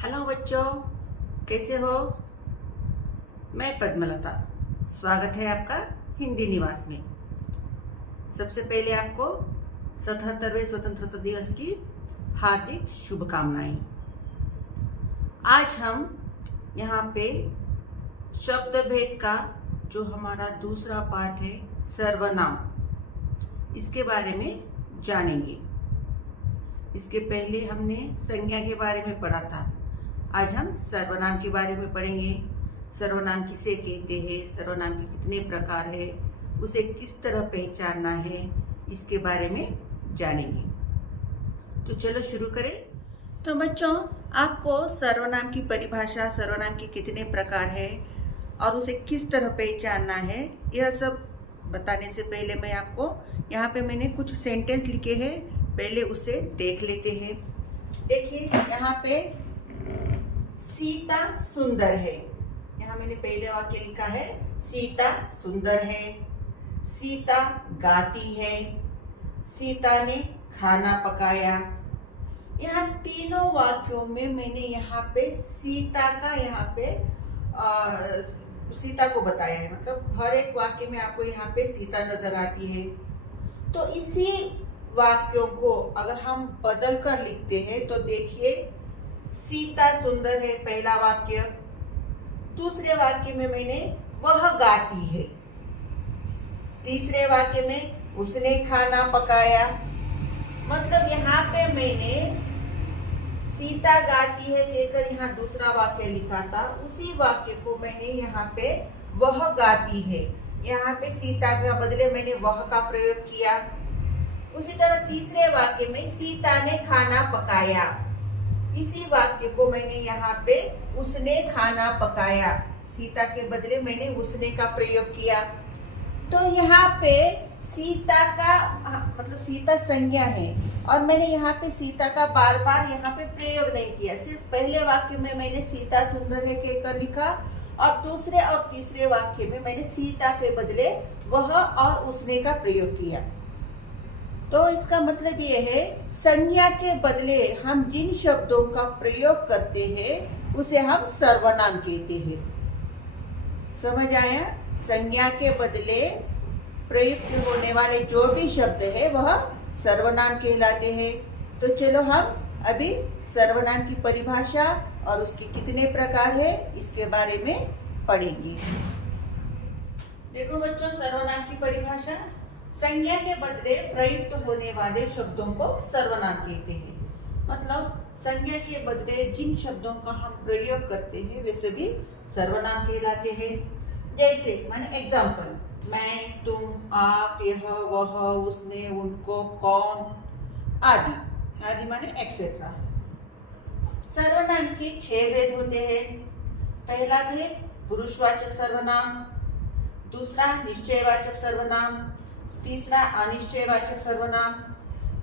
Hello बच्चों, कैसे हो। मैं पद्मलता। स्वागत है आपका हिंदी निवास में। सबसे पहले आपको 77वें स्वतंत्रता दिवस की हार्दिक शुभकामनाएं। आज हम यहाँ पे शब्द भेद का जो हमारा दूसरा पाठ है सर्वनाम, इसके बारे में जानेंगे। इसके पहले हमने संज्ञा के बारे में पढ़ा था। आज हम सर्वनाम के बारे में पढ़ेंगे। सर्वनाम किसे कहते हैं, सर्वनाम के कितने प्रकार है, उसे किस तरह पहचानना है, इसके बारे में जानेंगे। तो चलो शुरू करें। तो बच्चों, आपको सर्वनाम की परिभाषा, सर्वनाम के कितने प्रकार है और उसे किस तरह पहचानना है, यह सब बताने से पहले मैं आपको यहाँ पे मैंने कुछ सेंटेंस लिखे हैं, पहले उसे देख लेते हैं। देखिए, यहाँ पे सीता सुंदर है। यहाँ मैंने पहले वाक्य लिखा है सीता सुंदर है। सीता गाती है। सीता ने खाना पकाया। यहाँ तीनों वाक्यों में मैंने यहाँ पे सीता का सीता को बताया है। मतलब हर एक वाक्य में आपको यहाँ पे सीता नजर आती है। तो इसी वाक्यों को अगर हम बदल कर लिखते हैं तो देखिए, सीता सुंदर है पहला वाक्य। दूसरे वाक्य में मैंने वह गाती है। तीसरे वाक्य में उसने खाना पकाया। मतलब यहाँ पे मैंने सीता गाती है कहकर यहाँ दूसरा वाक्य लिखा था, उसी वाक्य को मैंने यहाँ पे वह गाती है, यहाँ पे सीता के बदले मैंने वह का प्रयोग किया। उसी तरह तीसरे वाक्य में सीता ने खाना पकाया, इसी वाक्य को मैंने यहाँ पे उसने खाना पकाया, सीता के बदले मैंने उसने का प्रयोग किया। तो यहाँ पे सीता का मतलब सीता संज्ञा है और मैंने यहाँ पे सीता का बार बार यहाँ पे प्रयोग नहीं किया। सिर्फ पहले वाक्य में मैंने सीता सुंदर है कहकर लिखा और दूसरे और तीसरे वाक्य में मैंने सीता के बदले वह और उसने का प्रयोग किया। तो इसका मतलब ये है, संज्ञा के बदले हम जिन शब्दों का प्रयोग करते हैं उसे हम सर्वनाम कहते हैं। समझ आया? संज्ञा के बदले प्रयुक्त होने वाले जो भी शब्द है वह सर्वनाम कहलाते हैं। तो चलो हम अभी सर्वनाम की परिभाषा और उसके कितने प्रकार है इसके बारे में पढ़ेंगे। देखो बच्चों, सर्वनाम की परिभाषा, संज्ञा के बदले प्रयुक्त होने वाले शब्दों को सर्वनाम कहते हैं। मतलब संज्ञा के बदले जिन शब्दों का हम प्रयोग करते हैं वे सभी सर्वनाम कहलाते हैं। जैसे माने एग्जाम्पल, मैं, तुम, आप, यह, वह, उसने, उनको, कौन आदि। आदि माने एक्सेट्रा। सर्वनाम के 6 भेद होते हैं। पहला भेद पुरुषवाचक सर्वनाम, दूसरा निश्चयवाचक सर्वनाम, तीसरा अनिश्चयवाचक सर्वनाम,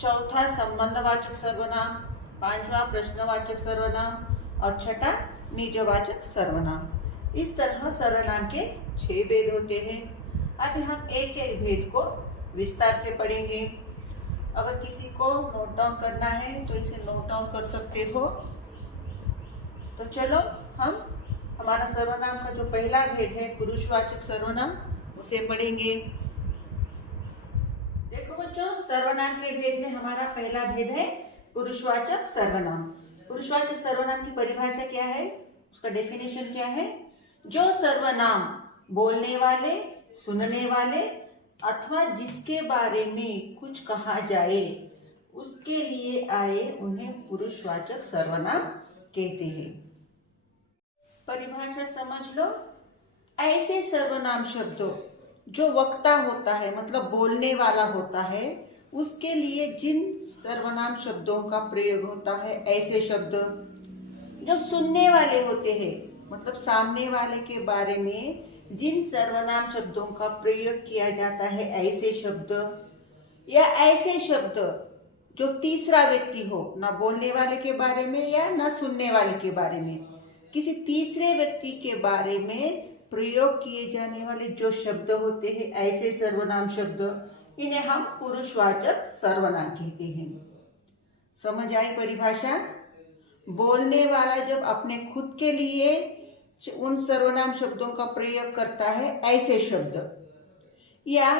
चौथा संबंधवाचक सर्वनाम, पांचवा प्रश्नवाचक सर्वनाम और छठा निजवाचक सर्वनाम। इस तरह सर्वनाम के 6 भेद होते हैं। अभी हम एक एक भेद को विस्तार से पढ़ेंगे। अगर किसी को नोट डाउन करना है तो इसे नोट डाउन कर सकते हो। तो चलो हम हमारा सर्वनाम का जो पहला भेद है पुरुषवाचक सर्वनाम, उसे पढ़ेंगे। देखो बच्चों, सर्वनाम के भेद में हमारा पहला भेद है पुरुषवाचक सर्वनाम। पुरुषवाचक सर्वनाम की परिभाषा क्या है, उसका डेफिनेशन क्या है? जो सर्वनाम बोलने वाले, सुनने वाले अथवा जिसके बारे में कुछ कहा जाए उसके लिए आए उन्हें पुरुषवाचक सर्वनाम कहते हैं। परिभाषा समझ लो। ऐसे सर्वनाम शब्दों जो वक्ता होता है, मतलब बोलने वाला होता है, उसके लिए जिन सर्वनाम शब्दों का प्रयोग होता है, ऐसे शब्द। जो सुनने वाले होते हैं, मतलब सामने वाले के बारे में जिन सर्वनाम शब्दों का प्रयोग किया जाता है, ऐसे शब्द। या ऐसे शब्द जो तीसरा व्यक्ति हो, ना बोलने वाले के बारे में या ना सुनने वाले के बारे में, किसी तीसरे व्यक्ति के बारे में प्रयोग किए जाने वाले जो शब्द होते हैं, ऐसे सर्वनाम शब्द, इन्हें हम पुरुषवाचक सर्वनाम कहते हैं। समझ आई परिभाषा? बोलने वाला जब अपने खुद के लिए उन सर्वनाम शब्दों का प्रयोग करता है ऐसे शब्द, या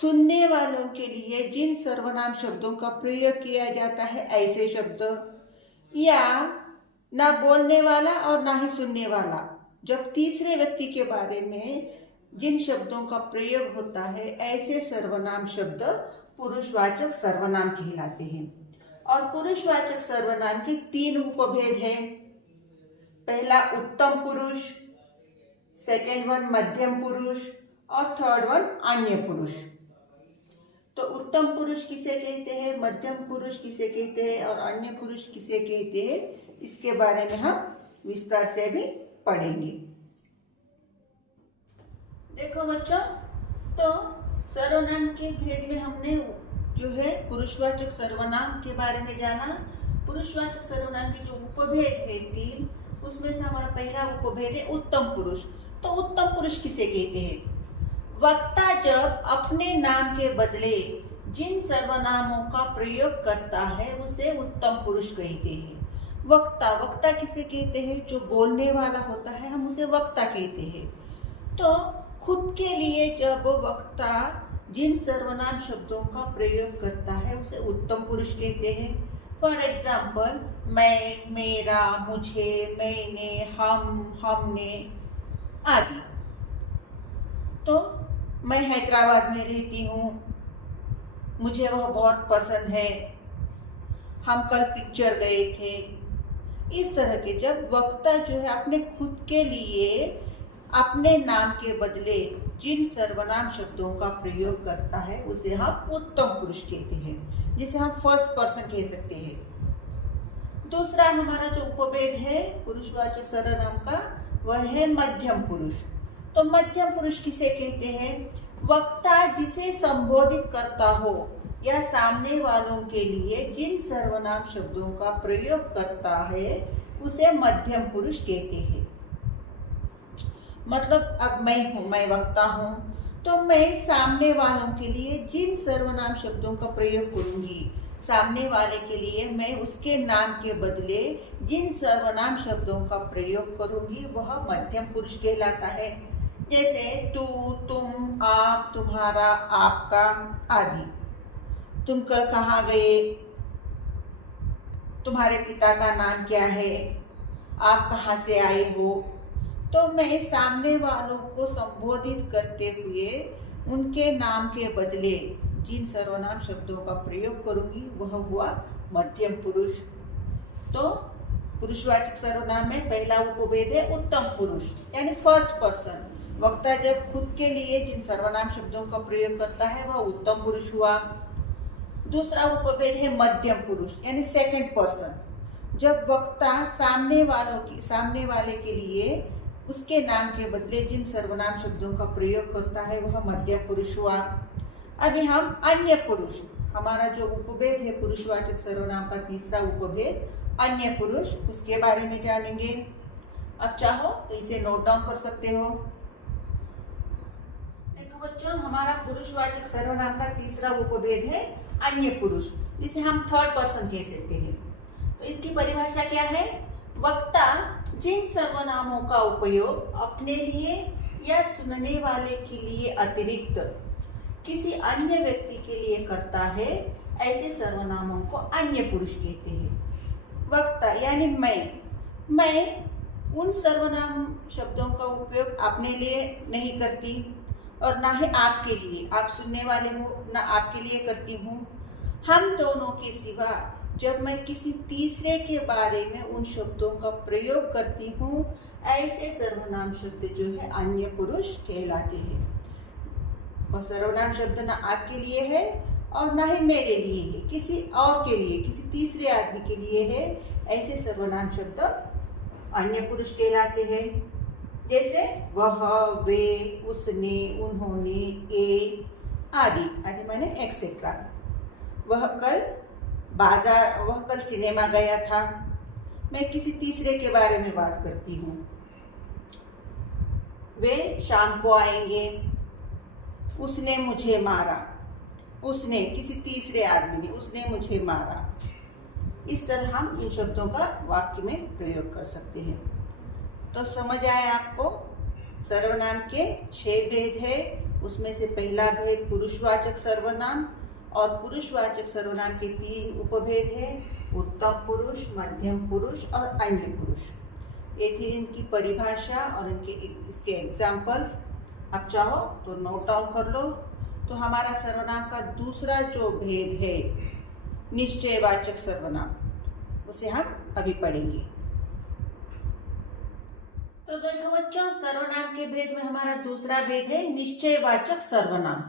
सुनने वालों के लिए जिन सर्वनाम शब्दों का प्रयोग किया जाता है ऐसे शब्द, या ना बोलने वाला और ना ही सुनने वाला जब तीसरे व्यक्ति के बारे में जिन शब्दों का प्रयोग होता है ऐसे सर्वनाम शब्द पुरुषवाचक सर्वनाम कहलाते हैं। और पुरुषवाचक सर्वनाम के 3 उपभेद हैं। पहला उत्तम पुरुष, सेकंड वन मध्यम पुरुष और थर्ड वन अन्य पुरुष। तो उत्तम पुरुष किसे कहते हैं, मध्यम पुरुष किसे कहते हैं और अन्य पुरुष किसे कहते हैं, इसके बारे में हम विस्तार से भी पढ़ेंगे। देखो बच्चों, तो सर्वनाम के भेद में हमने जो है पुरुषवाचक सर्वनाम के बारे में जाना। पुरुषवाचक सर्वनाम के जो उपभेद है 3, उसमें से हमारा पहला उपभेद है उत्तम पुरुष। तो उत्तम पुरुष किसे कहते हैं? वक्ता जब अपने नाम के बदले जिन सर्वनामों का प्रयोग करता है उसे उत्तम पुरुष कहते हैं। वक्ता किसे कहते हैं? जो बोलने वाला होता है हम उसे वक्ता कहते हैं। तो खुद के लिए जब वक्ता जिन सर्वनाम शब्दों का प्रयोग करता है उसे उत्तम पुरुष कहते हैं। फॉर एग्जाम्पल, मैं, मेरा, मुझे, मैंने, हम, हमने आदि। तो मैं हैदराबाद में रहती हूँ, मुझे वह बहुत पसंद है, हम कल पिक्चर गए थे। इस तरह के जब वक्ता जो है अपने खुद के लिए अपने नाम के बदले जिन सर्वनाम शब्दों का प्रयोग करता है उसे हम उत्तम पुरुष कहते हैं, जिसे हम फर्स्ट पर्सन कह सकते हैं। दूसरा हमारा जो उपभेद है पुरुषवाचक सर्वनाम का वह है मध्यम पुरुष। तो मध्यम पुरुष किसे कहते हैं? वक्ता जिसे संबोधित करता हो या सामने वालों के लिए जिन सर्वनाम शब्दों का प्रयोग करता है उसे मध्यम पुरुष कहते हैं। मतलब अब मैं हूँ, मैं वक्ता हूँ, तो मैं सामने वालों के लिए जिन सर्वनाम शब्दों का प्रयोग करूंगी, सामने वाले के लिए मैं उसके नाम के बदले जिन सर्वनाम शब्दों का प्रयोग करूंगी वह मध्यम पुरुष कहलाता है। जैसे तू, तुम, आप, तुम्हारा, आपका आदि। तुम कल कहाँ गए? तुम्हारे पिता का नाम क्या है? आप कहाँ से आए हो? तो मैं सामने वालों को संबोधित करते हुए उनके नाम के बदले जिन सर्वनाम शब्दों का प्रयोग करूंगी वह हुआ मध्यम पुरुष। तो पुरुषवाचक सर्वनाम में पहला उपभेद है उत्तम पुरुष यानी फर्स्ट पर्सन। वक्ता जब खुद के लिए जिन सर्वनाम शब्दों का प्रयोग करता है वह उत्तम पुरुष हुआ। दूसरा उपभेद है मध्यम पुरुष यानी सेकंड पर्सन। जब वक्ता सामने वाले के लिए उसके नाम के बदले जिन सर्वनाम शब्दों का प्रयोग करता है वह मध्यम पुरुष हुआ। अभी हम अन्य पुरुष, हमारा जो उपभेद है पुरुषवाचक सर्वनाम का तीसरा उपभेद अन्य पुरुष, उसके बारे में जानेंगे। अब चाहो तो इसे नोट डाउन कर सकते हो। देखो बच्चों, हमारा पुरुषवाचक सर्वनाम का तीसरा उपभेद है अन्य पुरुष, जिसे हम थर्ड पर्सन कह सकते हैं। तो इसकी परिभाषा क्या है? वक्ता जिन सर्वनामों का उपयोग अपने लिए या सुनने वाले के लिए अतिरिक्त किसी अन्य व्यक्ति के लिए करता है ऐसे सर्वनामों को अन्य पुरुष कहते हैं। वक्ता यानी मैं उन सर्वनाम शब्दों का उपयोग अपने लिए नहीं करती और ना ही आपके लिए, आप सुनने वाले हो, ना आपके लिए करती हूँ। हम दोनों के सिवा जब मैं किसी तीसरे के बारे में उन शब्दों का प्रयोग करती हूँ ऐसे सर्वनाम शब्द जो है अन्य पुरुष कहलाते हैं। वह सर्वनाम शब्द ना आपके लिए है और ना ही मेरे लिए है, किसी और के लिए, किसी तीसरे आदमी के लिए है, ऐसे सर्वनाम शब्द अन्य पुरुष कहलाते हैं। जैसे वह, वे, उसने, उन्होंने, ए आदि आदि माने एक्सेट्रा। वह कल सिनेमा गया था, मैं किसी तीसरे के बारे में बात करती हूँ। वे शाम को आएंगे। उसने मुझे मारा, उसने किसी तीसरे आदमी ने, उसने मुझे मारा। इस तरह हम इन शब्दों का वाक्य में प्रयोग कर सकते हैं। तो समझ आए आपको? सर्वनाम के 6 भेद है। उसमें से पहला भेद पुरुषवाचक सर्वनाम, और पुरुषवाचक सर्वनाम के 3 उपभेद है, उत्तम पुरुष, मध्यम पुरुष और अन्य पुरुष। ये थी इनकी परिभाषा और इसके एग्जाम्पल्स। आप चाहो तो नोट डाउन कर लो। तो हमारा सर्वनाम का दूसरा जो भेद है निश्चयवाचक सर्वनाम, उसे हम अभी पढ़ेंगे। तो देखो बच्चों, सर्वनाम के भेद में हमारा दूसरा भेद है निश्चयवाचक सर्वनाम।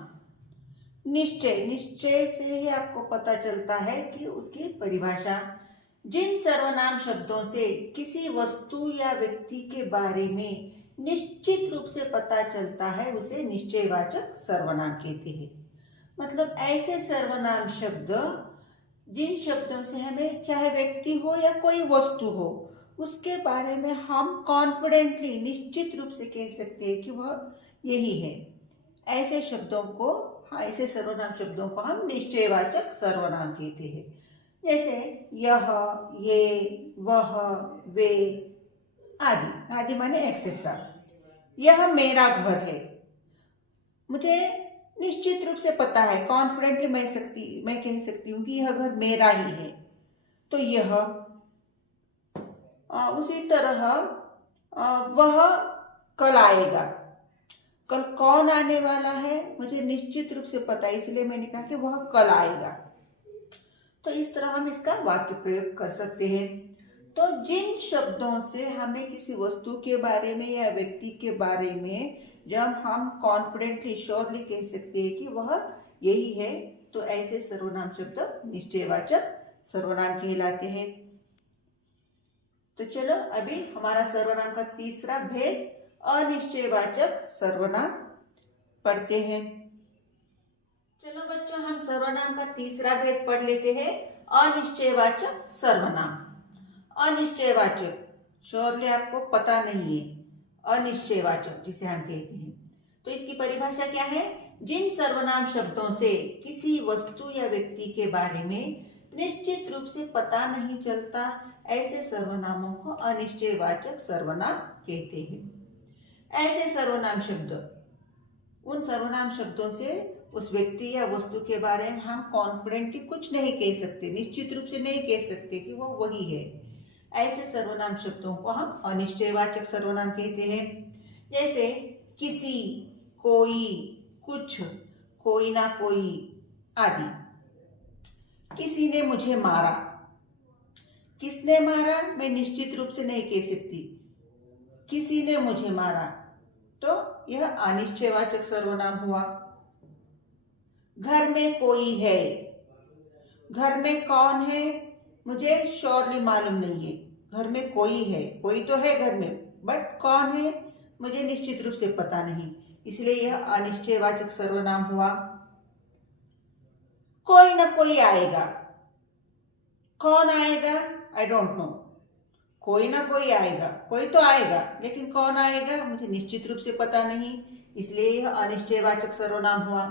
निश्चय से ही आपको पता चलता है कि उसकी परिभाषा, जिन सर्वनाम शब्दों से किसी वस्तु या व्यक्ति के बारे में निश्चित रूप से पता चलता है उसे निश्चयवाचक सर्वनाम कहते हैं। मतलब ऐसे सर्वनाम शब्द जिन शब्दों से हमें चाहे व्यक्ति हो या कोई वस्तु हो उसके बारे में हम कॉन्फिडेंटली निश्चित रूप से कह सकते हैं कि वह यही है। ऐसे शब्दों को, ऐसे सर्वनाम शब्दों को हम निश्चयवाचक सर्वनाम कहते हैं। जैसे यह, ये, वह, वे आदि। आदि माने एक्सेट्रा। यह मेरा घर है, मुझे निश्चित रूप से पता है, कॉन्फिडेंटली मैं कह सकती हूँ कि यह घर मेरा ही है। तो यह, उसी तरह वह कल आएगा। कल कौन आने वाला है मुझे निश्चित रूप से पता है, इसलिए मैंने कहा कि वह कल आएगा। तो इस तरह हम इसका वाक्य प्रयोग कर सकते हैं। तो जिन शब्दों से हमें किसी वस्तु के बारे में या व्यक्ति के बारे में जब हम कॉन्फिडेंटली, श्योरली कह सकते हैं कि वह यही है, तो ऐसे सर्वनाम शब्द निश्चयवाचक सर्वनाम कहलाते हैं। तो चलो अभी हमारा सर्वनाम का तीसरा भेद अनिश्चयवाचक सर्वनाम पढ़ते हैं। चलो बच्चों, हम सर्वनाम का तीसरा भेद पढ़ लेते हैं, अनिश्चयवाचक सर्वनाम। अनिश्चयवाचक, श्योरली आपको पता नहीं है, अनिश्चयवाचक जिसे हम कहते हैं। तो इसकी परिभाषा क्या है? जिन सर्वनाम शब्दों से किसी वस्तु या व्यक्ति के बारे में निश्चित रूप से पता नहीं चलता, ऐसे सर्वनामों को अनिश्चयवाचक सर्वनाम कहते हैं। ऐसे सर्वनाम शब्द, उन सर्वनाम शब्दों से उस व्यक्ति या वस्तु के बारे में हम कॉन्फिडेंटली कुछ नहीं कह सकते, निश्चित रूप से नहीं कह सकते कि वो वही है। ऐसे सर्वनाम शब्दों को हम अनिश्चयवाचक सर्वनाम कहते हैं। जैसे किसी, कोई, कुछ, कोई ना कोई आदि। किसी ने मुझे मारा, किसने मारा मैं निश्चित रूप से नहीं कह सकती, किसी ने मुझे मारा, तो यह अनिश्चयवाचक सर्वनाम हुआ। घर में कोई है, घर में कौन है मुझे श्योरली मालूम नहीं है। घर में कोई है, कोई तो है घर में, बट कौन है मुझे निश्चित रूप से पता नहीं, इसलिए यह अनिश्चयवाचक सर्वनाम हुआ। कोई ना कोई आएगा, कौन आएगा आई डोंट नो। कोई ना कोई आएगा, कोई तो आएगा, लेकिन कौन आएगा मुझे निश्चित रूप से पता नहीं, इसलिए यह अनिश्चयवाचक सर्वनाम हुआ।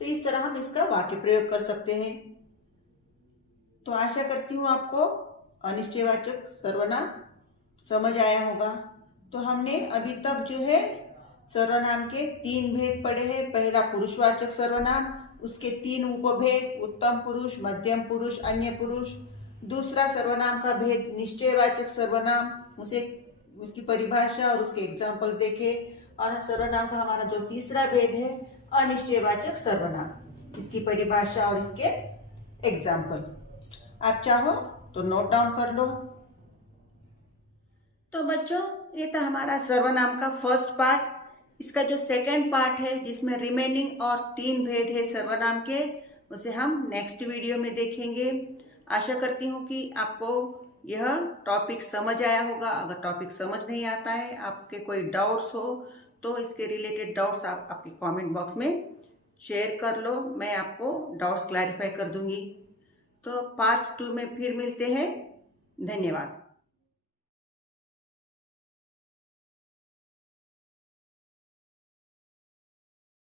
तो इस तरह हम इसका वाक्य प्रयोग कर सकते हैं। तो आशा करती हूँ आपको अनिश्चयवाचक सर्वनाम समझ आया होगा। तो हमने अभी तक जो है सर्वनाम के 3 भेद पढ़े हैं। पहला पुरुषवाचक सर्वनाम, उसके 3 उपभेद, उत्तम पुरुष, मध्यम पुरुष, अन्य पुरुष। दूसरा सर्वनाम का भेद निश्चयवाचक सर्वनाम, उसकी परिभाषा और उसके एग्जाम्पल्स देखे। और सर्वनाम का हमारा जो तीसरा भेद है अनिश्चयवाचक सर्वनाम, इसकी परिभाषा और इसके एग्जाम्पल। आप चाहो तो नोट डाउन कर लो। तो बच्चों, ये था हमारा सर्वनाम का फर्स्ट पार्ट। इसका जो सेकंड पार्ट है जिसमें रिमेनिंग और 3 भेद है सर्वनाम के, उसे हम नेक्स्ट वीडियो में देखेंगे। आशा करती हूँ कि आपको यह टॉपिक समझ आया होगा। अगर टॉपिक समझ नहीं आता है, आपके कोई डाउट्स हो, तो इसके रिलेटेड डाउट्स आप आपके कमेंट बॉक्स में शेयर कर लो, मैं आपको डाउट्स क्लैरिफाई कर दूंगी। तो पार्ट 2 में फिर मिलते हैं। धन्यवाद।